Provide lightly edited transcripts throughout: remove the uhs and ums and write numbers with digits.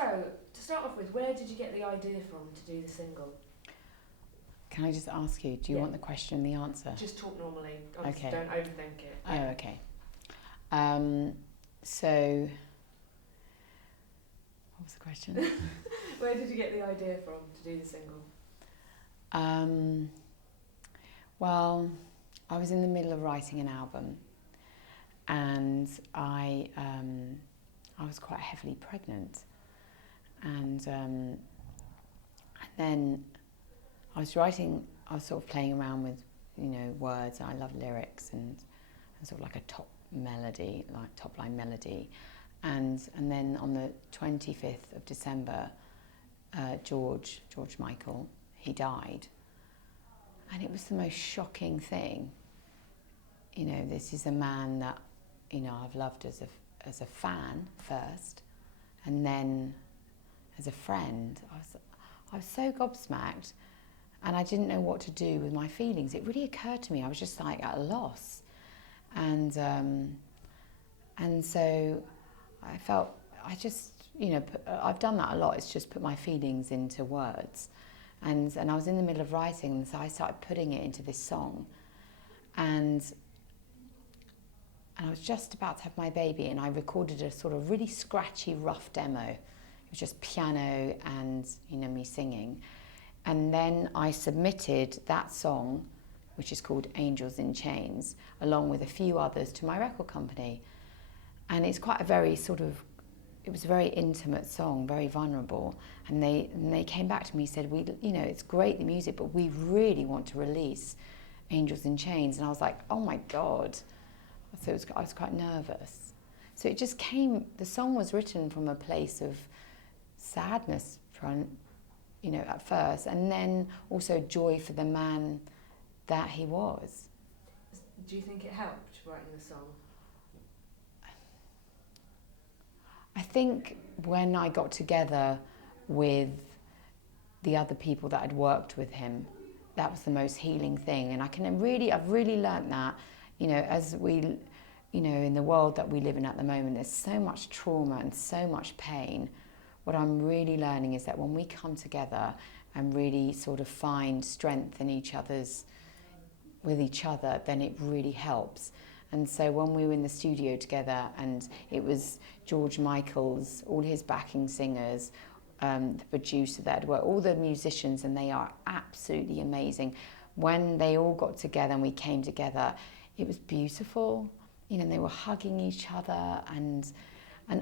So, to start off with, where did you get the idea from to do the single? Can I just ask you, do you want the question and the answer? Just talk normally. Honestly, don't overthink it. Oh, okay. So, what was the question? Where did you get the idea from to do the single? Well, I was in the middle of writing an album, and I was quite heavily pregnant, and then I was sort of playing around with, words. I love lyrics and sort of like a top line melody. And then on the 25th of December, George Michael, he died. And it was the most shocking thing. This is a man that, I've loved as a fan first, and then as a friend. I was so gobsmacked, and I didn't know what to do with my feelings. It really occurred to me, I was just like at a loss. And so I felt, I've done that a lot. It's just put my feelings into words. And I was in the middle of writing, and so I started putting it into this song. And I was just about to have my baby, and I recorded a sort of really scratchy, rough demo. It was just piano and, me singing. And then I submitted that song, which is called Angels in Chains, along with a few others to my record company. And it's quite it was a very intimate song, very vulnerable. And they came back to me and said, it's great, the music, but we really want to release Angels in Chains. And I was like, oh my God. So I was quite nervous. So it just came, the song was written from a place of sadness, at first, and then also joy for the man that he was. Do you think it helped writing the song? I think when I got together with the other people that had worked with him, that was the most healing thing. And I've really learnt that, as we, in the world that we live in at the moment, there's so much trauma and so much pain. What I'm really learning is that when we come together and really sort of find strength in with each other, then it really helps. And so when we were in the studio together, and it was George Michael's, all his backing singers, the producer that were all the musicians, and they are absolutely amazing. When they all got together and we came together, it was beautiful. They were hugging each other, and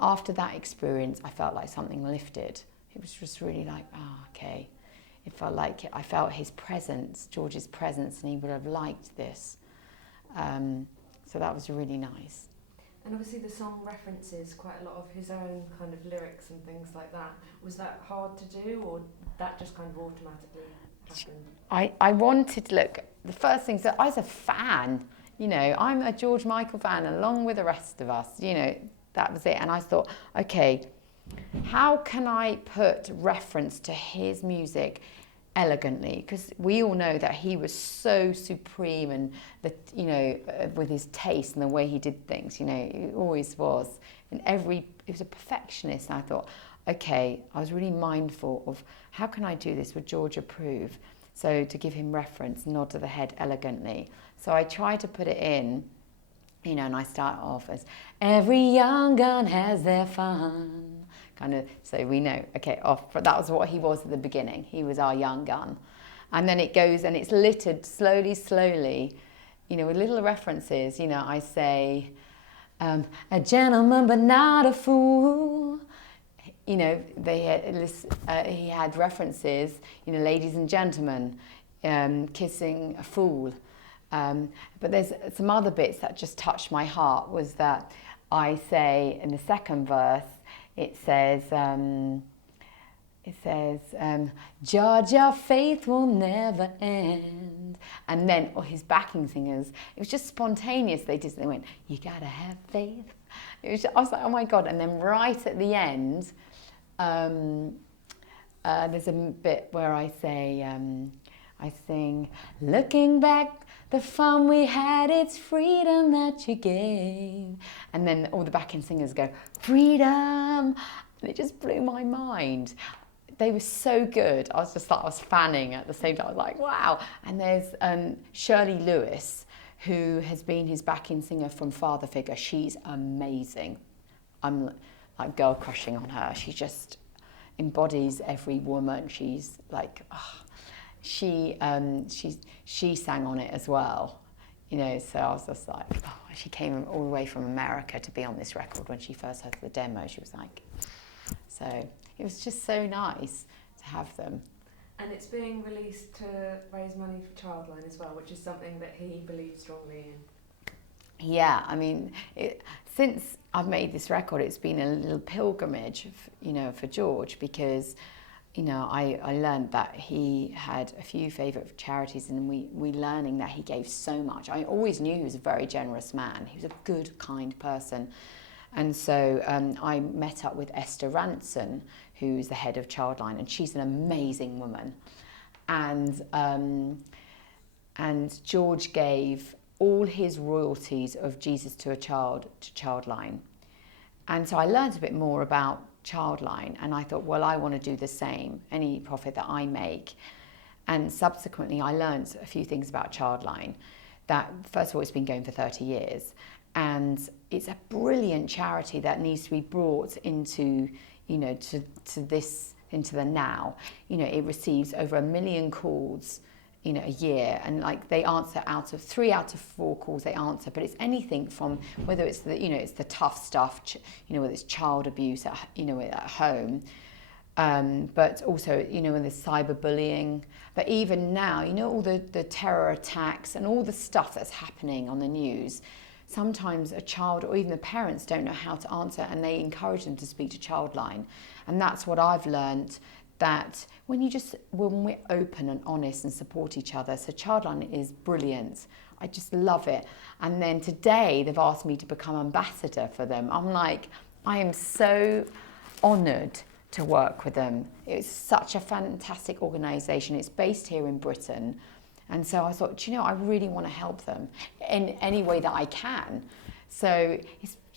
after that experience, I felt like something lifted. It was just really like, okay. It felt like I felt his presence, George's presence, and he would have liked this. So that was really nice. And obviously the song references quite a lot of his own kind of lyrics and things like that. Was that hard to do, or that just kind of automatically happened? I wanted to look, the first thing, so I was a fan, I'm a George Michael fan along with the rest of us, that was it. And I thought, okay, how can I put reference to his music elegantly? Because we all know that he was so supreme, and with his taste and the way he did things, he always was. He was a perfectionist. And I thought, okay, I was really mindful of how can I do this? Would George approve? So to give him reference, nod to the head elegantly. So I tried to put it in, and I start off as, every young gun has their fun. Kind of, so we know, okay, that was what he was at the beginning. He was our young gun. And then it goes, and it's littered slowly, with little references. I say, a gentleman but not a fool. He had references, ladies and gentlemen, kissing a fool. But there's some other bits that just touched my heart. Was that I say in the second verse, it says, George, your faith will never end. And then, his backing singers, it was just spontaneous. They went, you gotta have faith. I was like, oh my God. And then right at the end, there's a bit where I say, I sing, looking back, the fun we had, it's freedom that you gave. And then all the backing singers go, freedom. And it just blew my mind. They were so good. I was just like, I was fanning at the same time. I was like, wow. And there's Shirley Lewis, who has been his backing singer from Father Figure. She's amazing. I'm like girl crushing on her. She just embodies every woman. She's like, oh, she sang on it as well. You know, so I was just like, oh, she came all the way from America to be on this record when she first heard the demo. She was like, so it was just so nice to have them. And it's being released to raise money for Childline as well, which is something that he believes strongly in. Yeah, I mean, since I've made this record, it's been a little pilgrimage, you know, for George, because, you know, I learned that he had a few favourite charities, and we learning that he gave so much. I always knew he was a very generous man. He was a good, kind person. And so I met up with Esther Ranson, who's the head of Childline, and she's an amazing woman. And George gave all his royalties of Jesus to a Child to Childline. And so I learned a bit more about Childline, and I thought, well, I want to do the same, any profit that I make. And subsequently, I learned a few things about Childline. That, first of all, it's been going for 30 years. And it's a brilliant charity that needs to be brought into, you know, to this, into the now. You know, it receives over 1 million calls, you know, a year, and like they answer out of 3 out of 4 calls they answer, but it's anything from whether it's the, you know, it's the tough stuff, you know, whether it's child abuse at, you know, at home, but also, you know, when there's cyberbullying, but even now, you know, all the terror attacks and all the stuff that's happening on the news. Sometimes a child or even the parents don't know how to answer, and they encourage them to speak to Childline. And that's what I've learned, that when we're open and honest and support each other, so Childline is brilliant. I just love it. And then today they've asked me to become ambassador for them. I'm like, I am so honoured to work with them. It's such a fantastic organisation. It's based here in Britain. And so I thought, you know, I really want to help them in any way that I can. So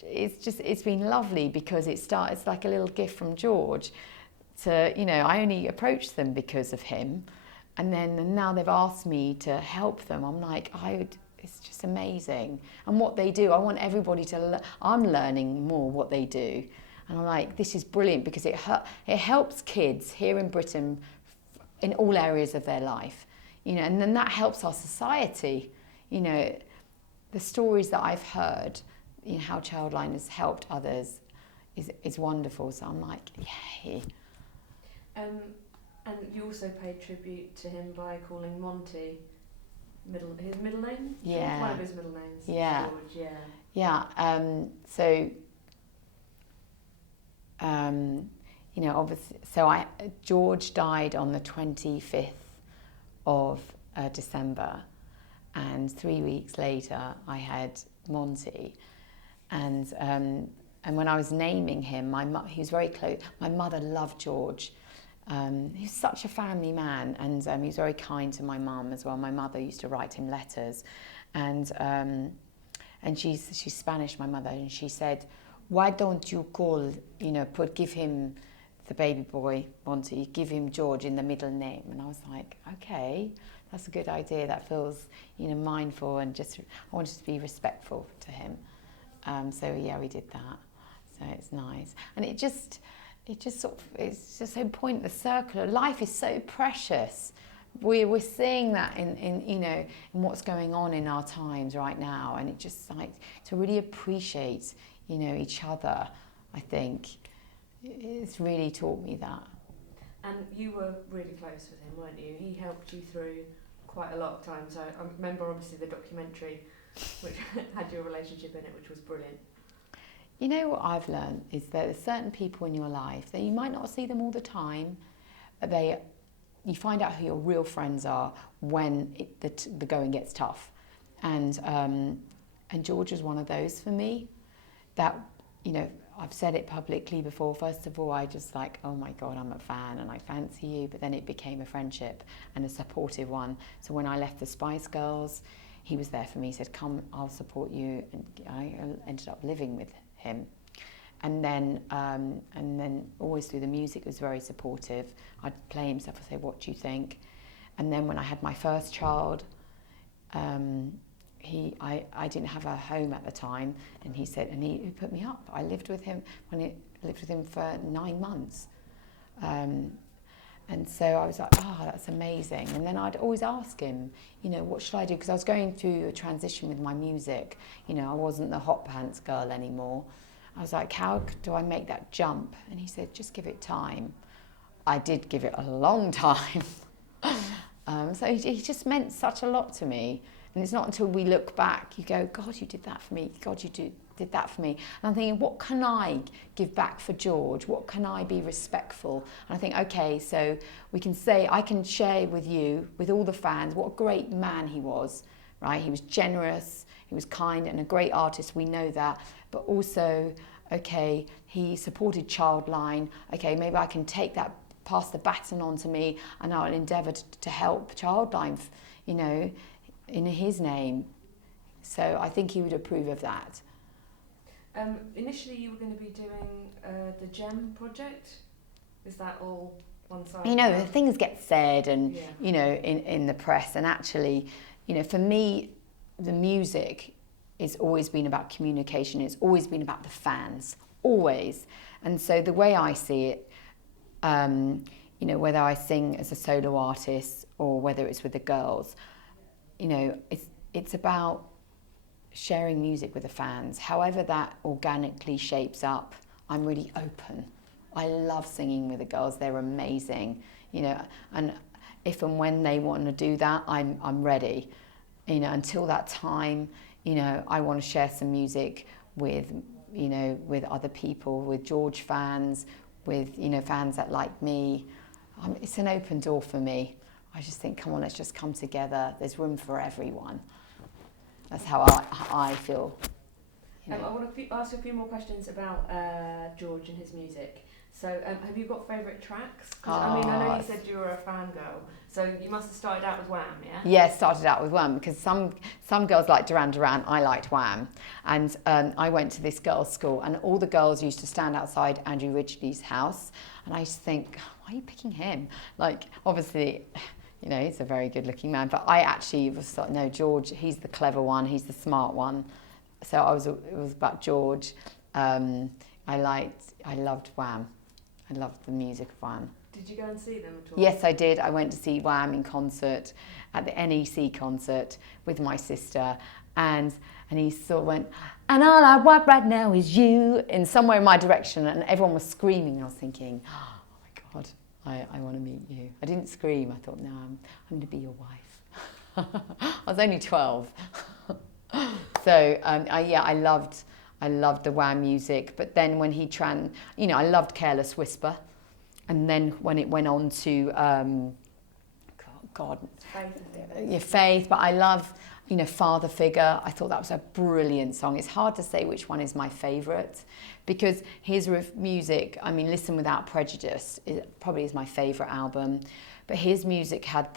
it's been lovely, because it's like a little gift from George. To, you know, I only approached them because of him, and now they've asked me to help them. I'm like, it's just amazing. And what they do, I want everybody to. I'm learning more what they do, and I'm like, this is brilliant, because it helps kids here in Britain in all areas of their life. You know, and then that helps our society. You know, the stories that I've heard, you know, how Childline has helped others is wonderful. So I'm like, yay. And you also paid tribute to him by calling Monty his middle name? Yeah. One of his middle names. Yeah. George, yeah. Yeah. You know, obviously, George died on the 25th of December, and 3 weeks later I had Monty, and when I was naming him, he was very close. My mother loved George. He was such a family man, and he was very kind to my mum as well. My mother used to write him letters, and she's Spanish, my mother, and she said, why don't you give him the baby boy, Monty, give him George in the middle name? And I was like, okay, that's a good idea. That feels, you know, mindful, and just, I wanted to be respectful to him. So yeah, we did that. So it's nice. And it just sort of, it's just so pointless. Circular. Life is so precious. We're seeing that in you know, in what's going on in our times right now, and it just like to really appreciate, you know, each other. I think it's really taught me that. And you were really close with him, weren't you? He helped you through quite a lot of times. I remember obviously the documentary, which had your relationship in it, which was brilliant. You know what I've learned is that there's certain people in your life that you might not see them all the time, but you find out who your real friends are when the going gets tough. And George was one of those for me. That, you know, I've said it publicly before. First of all, I just like, oh my God, I'm a fan and I fancy you. But then it became a friendship and a supportive one. So when I left the Spice Girls, he was there for me. He said, come, I'll support you. And I ended up living with him. then always through the music was very supportive. I'd play him stuff and say, what do you think? And then when I had my first child, I didn't have a home at the time, and he put me up. I lived with him for 9 months. And so I was like, oh, that's amazing. And then I'd always ask him, what should I do? Because I was going through a transition with my music. I wasn't the hot pants girl anymore. I was like, how do I make that jump? And he said, just give it time. I did give it a long time. So he just meant such a lot to me. And it's not until we look back, you go, God, you did that for me. God, you did that for me. And I'm thinking, what can I give back for George? What can I be respectful? And I think, okay, so I can share with you, with all the fans, what a great man he was, right? He was generous, he was kind and a great artist, we know that. But also, okay, he supported Childline. Okay, maybe I can pass the baton on to me, and I'll endeavour to help Childline, in his name. So I think he would approve of that. Initially you were going to be doing the GEM project. Is that all one side? Things get said and, in the press. And actually, for me, the music has always been about communication. It's always been about the fans, always. And so the way I see it, whether I sing as a solo artist or whether it's with the girls, it's about sharing music with the fans. However that organically shapes up, I'm really open. I love singing with the girls. They're amazing, and if and when they want to do that, I'm ready. Until that time, I want to share some music with other people, with George fans, with fans that like me. It's an open door for me. I just think, come on, let's just come together. There's room for everyone. That's how I feel. I want to ask you a few more questions about George and his music. So, have you got favourite tracks? I know you said you were a fangirl, so you must have started out with Wham, yeah? Yes, started out with Wham, because some girls like Duran Duran, I liked Wham. And I went to this girls' school, and all the girls used to stand outside Andrew Ridgeley's house, and I used to think, why are you picking him? Obviously, he's a very good-looking man, but I actually was like, no, George, he's the clever one, he's the smart one. So it was about George. I loved Wham. I loved the music of Wham. Did you go and see them at all? Yes, I did. I went to see Wham in concert at the NEC concert with my sister, and he sort of went, and all I want right now is you, in somewhere in my direction, and everyone was screaming. I was thinking, oh my God, I want to meet you. I didn't scream. I thought, no, I'm going to be your wife. I was only 12. So I loved the Wham music. But then when he I loved Careless Whisper. And then when it went on to, Faith. But I love, Father Figure. I thought that was a brilliant song. It's hard to say which one is my favourite, because his music, Listen Without Prejudice, probably is my favourite album. But his music had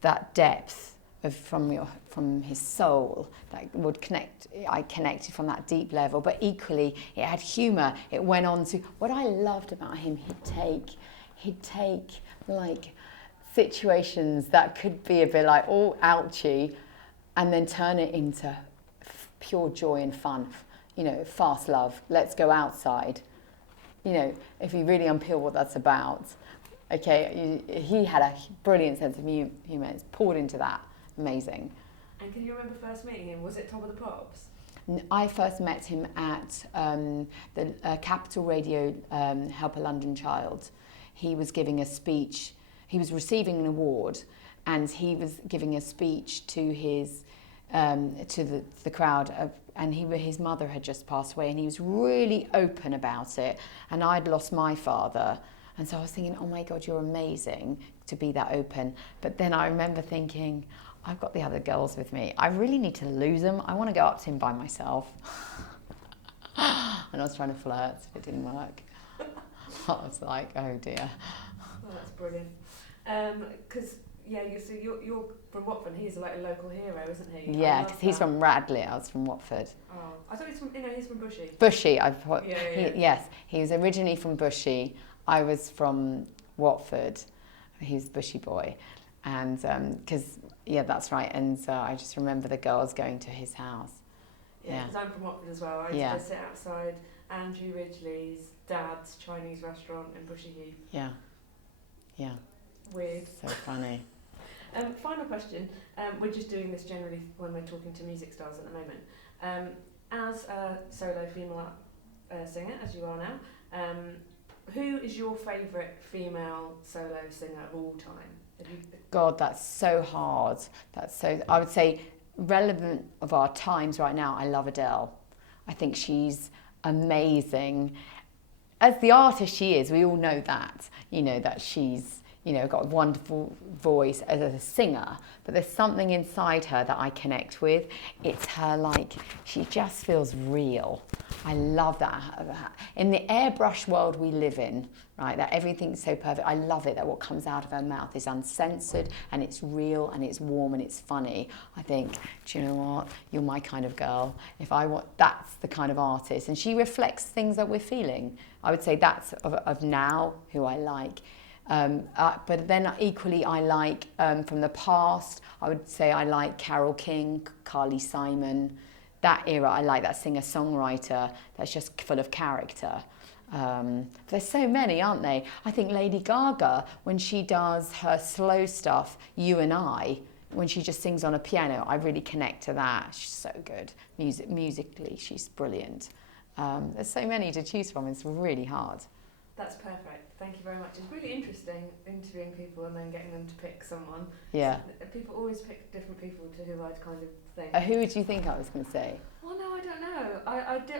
that depth from his soul that would connect. I connected from that deep level, but equally it had humour. It went on to what I loved about him. He'd take like situations that could be a bit like all ouchy, and then turn it into pure joy and fun. Fast love. Let's go outside. If you really unpeel what that's about. Okay, he had a brilliant sense of humour. It's poured into that. Amazing. And can you remember first meeting him? Was it Top of the Pops? I first met him at the Capital Radio Help a London Child. He was giving a speech. He was receiving an award, and he was giving a speech to his to the crowd. And his mother had just passed away, and he was really open about it. And I'd lost my father. And so I was thinking, oh my God, you're amazing to be that open. But then I remember thinking, I've got the other girls with me. I really need to lose them. I want to go up to him by myself. And I was trying to flirt. It didn't work. I was like, oh dear. Oh, that's brilliant. Because yeah, so you're from Watford. He's like a local hero, isn't he? Yeah, because he's from Radley. I was from Watford. Oh, I thought he's from. He's from Bushy. Bushy. Yeah. He was originally from Bushy. I was from Watford. He's Bushy boy, and because that's right. And I just remember the girls going to his house. Yeah, because I'm from Watford as well. I used to sit outside Andrew Ridgely's dad's Chinese restaurant in Bushy Heath. Yeah. Yeah. Weird. So funny. Final question. We're just doing this generally when we're talking to music stars at the moment. As a solo female singer, as you are now, who is your favourite female solo singer of all time? God, that's so hard. I would say relevant of our times right now, I love Adele. I think she's amazing. As the artist she is, we all know that. That she's, got a wonderful voice as a singer, but there's something inside her that I connect with. It's her, she just feels real. I love that. In the airbrush world we live in, right, that everything's so perfect, I love it that what comes out of her mouth is uncensored and it's real and it's warm and it's funny. I think, do you know what, you're my kind of girl. That's the kind of artist, and she reflects things that we're feeling. I would say that's of now who I like. But then equally I like, from the past, I would say I like Carole King, Carly Simon, that era. I like that singer-songwriter that's just full of character. There's so many, aren't they? I think Lady Gaga, when she does her slow stuff, You and I, when she just sings on a piano, I really connect to that. She's so good. Musically, she's brilliant. There's so many to choose from. It's really hard. That's perfect. Thank you very much. It's really interesting interviewing people and then getting them to pick someone. Yeah. People always pick different people to who I'd kind of think. Who would you think I was going to say? Well, no, I don't know.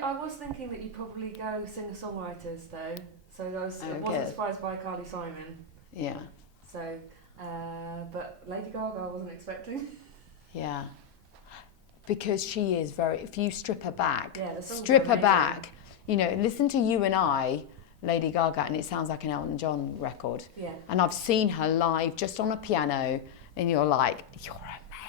I was thinking that you'd probably go singer-songwriters though. So I wasn't surprised by Carly Simon. Yeah. So, but Lady Gaga I wasn't expecting. Yeah. Because she is very, if you strip her back, listen to You and I, Lady Gaga, and it sounds like an Elton John record. Yeah. And I've seen her live just on a piano, and you're like, you're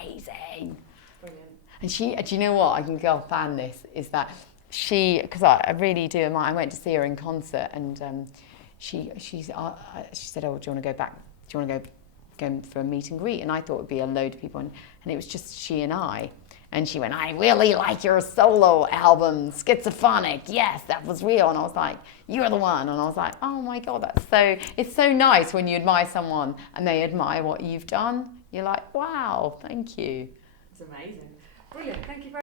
amazing. Brilliant. And do you know what? I can go fan this, is that because I really do admire, I went to see her in concert, and she said, oh, do you want to go back? Do you want to go for a meet and greet? And I thought it would be a load of people, and it was just she and I. And she went, I really like your solo album, Schizophrenic. Yes, that was real. And I was like, you're the one. And I was like, oh my God, it's so nice when you admire someone and they admire what you've done. You're like, wow, thank you. It's amazing. Brilliant. Thank you very much.